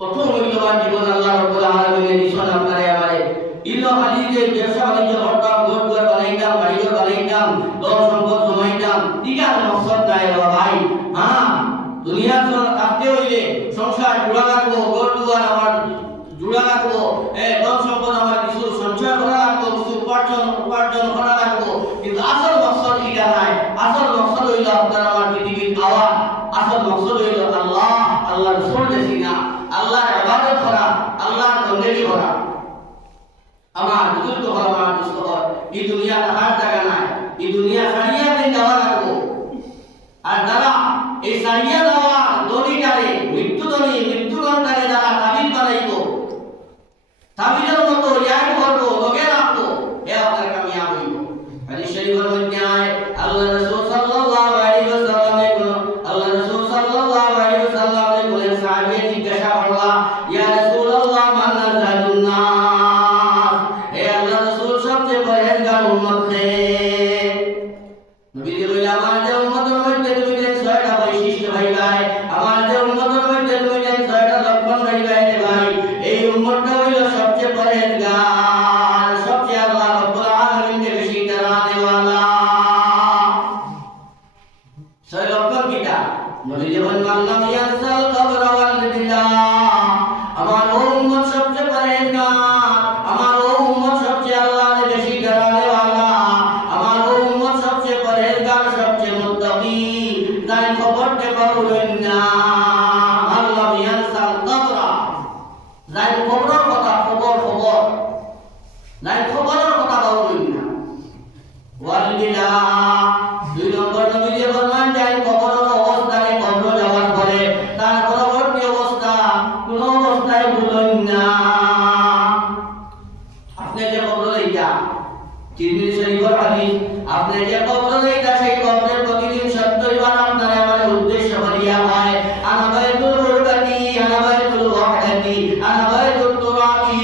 কত মূল্যবান জীবন আল্লাহ রাব্বুল আলামিনের দিছেন আপনারে আমারে ইল্ল খালি যে ব্যবসা বাণিজ্য করতাম ঘর দুয়ার বানাইতাম বাড়িঘর বানাইতাম ধন সম্পদ জমাইতাম ইকার মকসদ নাই রে ভাই। হ্যাঁ দুনিয়ার থাকতে হইলে সংসার জোড়া রাখবো, ঘর দুয়ার আমার জোড়া রাখবো, ধন সম্পদ আমার কিছু সঞ্চয় করা রাখবো, কিছু উপার্জন করা রাখবো, কিন্তু আসল মকসদ এটা নাই। আসল মকসদ হইল আপনার আমার পৃথিবীর খাওয়া। আসল মকসদ হইল আল্লাহ আল্লাহ রাসূল দেখিনা আল্লাহর ইবাদত করা, আল্লাহর বন্দেগী করা। আমার বুজুর্গ হল আমার দুস্থ হল এই দুনিয়া থাকার জায়গা নাই। এই দুনিয়া সারিয়া দিন দেওয়া লাগবো। আর যারা এই সারিয়া দেওয়া দড়িটারে মৃত্যু ঘন্টারে যারা তাবিজ বানাইব, তাবিজের মতো ইয়াদ করবো, লগে রাখবো, এ আপনার কামিয়াব হইব। হাদিস শরীফের মধ্যে আয় আল্লাহ রাসূল সাল্লাল্লাহু আলাইহি ওয়াসাল্লাম বলেন, সাহাবী জিজ্ঞাসা করলা, ইয়া রাসূলুল্লাহ মান নাজাদুন নাস, হে আল্লাহ রাসূল সবচেয়ে পরহেজগার উম্মত কে? নবী বললেন, আমার যে উম্মতের মধ্যে তুমি যে 6টা বৈশিষ্ট্য পাইবাই, আমার যে উম্মতের মধ্যে তুমি যে 6টা লক্ষণ পাইবাই রে ভাই, এই উম্মতটা হইল সবচেয়ে পরহেজগার, সবচেয়ে আল্লাহ রাব্বুল আলামিনকে বেশি ডরানে ওয়ালা। 6 লক্ষণ কিটা? নবী যেমন মানলাম ইয়ানসাল কবর ওয়াল দিলাহ, আমার উম্মত সবচেয়ে পরহেজগার, আমার উম্মত সবচেয়ে আল্লাহকে বেশি ডরানে ওয়ালা, আমার উম্মত সবচেয়ে পরহেজগার, সবচেয়ে মুত্তাকি, তাই খবরকে পাউলেন না মানলাম ইয়ানসাল কবর, যাই খবরের কথা খবর যাই খবরের কথা পাউলেন না ওয়াল দিলাহ। 2 নম্বর নবী যে ফরমান, যাই কবরের অবস্থায় কবর যাওয়ার পরে তার পরবর্তী অবস্থা কোন অবস্থায় ভুলেন না। আপনি যে কবর লইতা, তিরমিজি শরীফের হাদিস, আপনি যে কবর লইতা সেই কবরের প্রতিদিন 70 বার আপনার আমার উদ্দেশ্য করিয়া হয়, আনা বাইতুল গুরবাতি, আনা বাইতুল ওয়াহদাতি, আনা বাইতুল তুরাবি,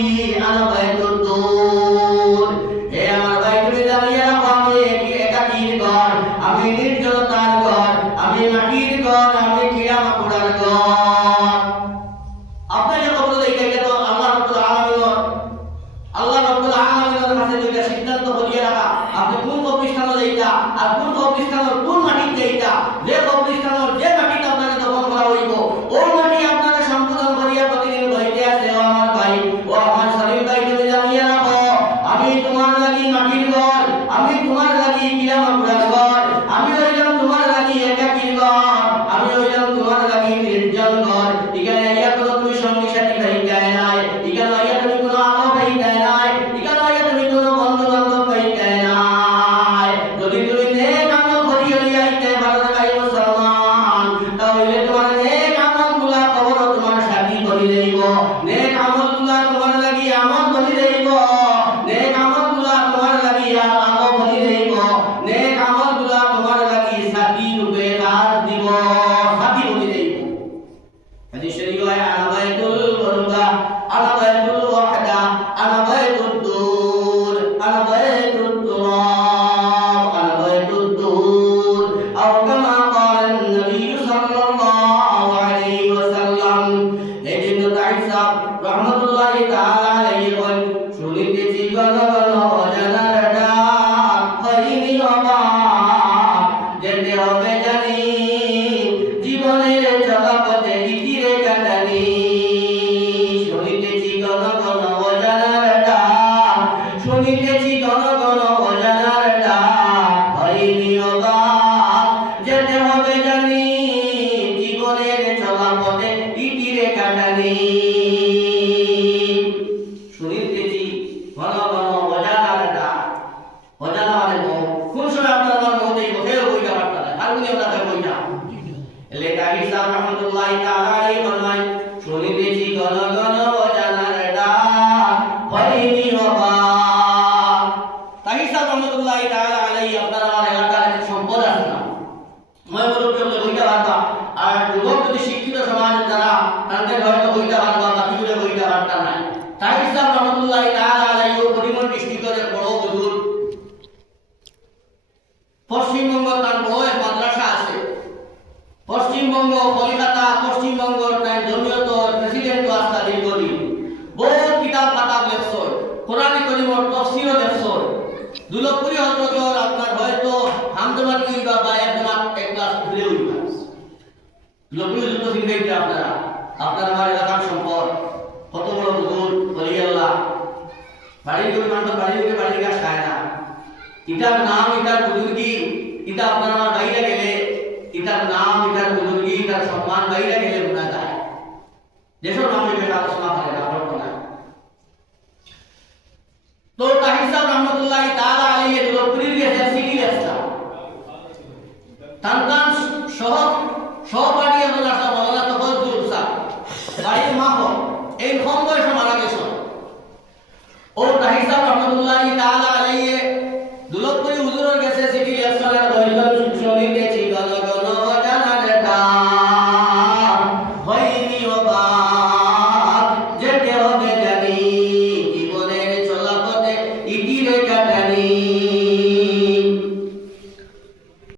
আনা বাইতুল দুর। হে আমার ভাই, তুমি জানিয়ে রাখো আমি একাকীর ঘর, আমি নির্জনতার ঘর, আমি মাটির ঘর, আমি কিয়ামতের ঘর। আপনি যে কবর লইতা এটা তো আল্লাহ রাব্বুল আলামিনের কাছে দুইটা সিদ্ধান্ত করিয়া রাখা, আপনি কোন কবরস্থানে যাইতা আর কোন কবরস্থানের কোন মাটিতে যাইতা। যে কবরস্থানের যে মাটিতে আপনাকে দফন করা হইব, ওই মাটি আপনাকে সম্বোধন করিয়া প্রতিদিন কইতে আছে, ও আমার ভাই, ও আমার সালিম ভাই, তুমি জানিয়ে রাখো আমি তোমার লাগি মাটির ঘর, আমি তোমার লাগি কিয়ামতের ঘর, আমি হইলাম তোমার লাগি একাকীর ঘর, আমি হইলাম তোমার লাগি নির্জন ঘর। এখানে আইয়া কোনো তুমি সঙ্গী সাথী পাইতে নাই, এখানে আইয়া তুমি কোনো আলো পাইতে নাই, এখানে আইয়া তুমি কোনো বন্ধু বান্ধব পাইতে নাই। যদি তুমি নেক আমল করিয়া আইতে পারো ভাই মুসলমান, তাহলে তোমার নেক আমলগুলা কবর তোমার সাথী করি দেব, নেক আমলগুলা তোমার লাগি আমল করি দেব, নেক আমলগুলা তোমার লাগি আলো করি দেব, নেক আমলগুলা তোমার লাগি সাথী রূপে কাজ দিব, সাথী করি দেব। হাদিস শরীফ হয়, আনা বাইতুল গুরবা, আনা বাইতুল ওয়াহদা, আনা বাইতুদ দুর, আনা বাইতুত তুরাব, আনা বাইতুদ দুর, আও কামা ক্বালা নবী সাল্লাল্লাহু আলাইহি ওয়াসাল্লাম। এই জন্য তাই সাহেব রাহমাতুল্লাহি তাআলা আলাইহি বলেন, শুনিতেছি ঘন ঘন অজানার ডাক, হইনি অবাক, যেতে হবে জানি জীবনের চলাপথে ইতিরে কাটানি। শুনিতেছি ঘন ঘন অজানার ডাক, শুনিতেছি ঘন ঘন অজানার ডাক, হইনি অবাক, যেতে হবে জানি জীবনের চলাপথে ইতিরে কাটানি। শুনিতেছি ঘন ঘন অজানার ডাক, অজানা মানে কোন সময় আপনার আমার মধ্যে কোথাও বইটা পারতা না, আর উনি আপনাকে বইটা এলে তাহির সাহেব রাহমাতুল্লাহি তাআলা আলাইহি ফরমায়, শুনিতেছি ঘন ঘন অজানার ডাক, হইনি অবাক। তাহির সাহেব রাহমাতুল্লাহি তাআলা আলাইহি আপনার আমার এলাকার একটা সম্পদ আছে না, মই বলতে বলে বইটা পারবা, আর যুবক যদি শিক্ষিত সমাজ যারা তাদের হয়তো বইটা পারবা, বাকিগুলো বইটা পারতা না। তাহির সাহেব রাহমাতুল্লাহি তাআলা আলাইহি পরিমল ডিস্ট্রিক্টের বড় বুজুর্গ, পশ্চিমবঙ্গ তার বড় এক মাদ্রাসা আছে, পশ্চিমবঙ্গ কলকাতা পশ্চিমবঙ্গ জমিয়ত প্রেসিডেন্ট আপনারা আপনার আমার এলাকার সম্পদ কত বড় বুজুর্গ বলি আল্লাহ বাড়ির লোক মানুষ বাড়ির গাছ খায় না এটার নাম এটার বুজুর্গি এটা আপনার আমার বাইরে গেলে এটার নাম এটার বুজুর্গি এটার সম্মান বাইরে গেলে গুণা যায় যেসব মানুষের বেশ আলোচনা করে না ঘটনা তো তাহির সাহেব রহমতুল্লাহ তাআলা আলাইহি দুলপুরির গেছে সিটি লেফটা তানতান সহপাঠী আমরা মাওলানা তফাজ্জুল স্যার বাড়ির মা এই কম বয়সে মারা গেছে ও তাহির সাহেব রহমতুল্লাহ তাআলা আলাইহি দুলপুরি হুজুরের কাছে সিটি লেফটার দইল শরীরে ছিল গণ জানার ডাক হয়নি ওবাদ যেতে হবে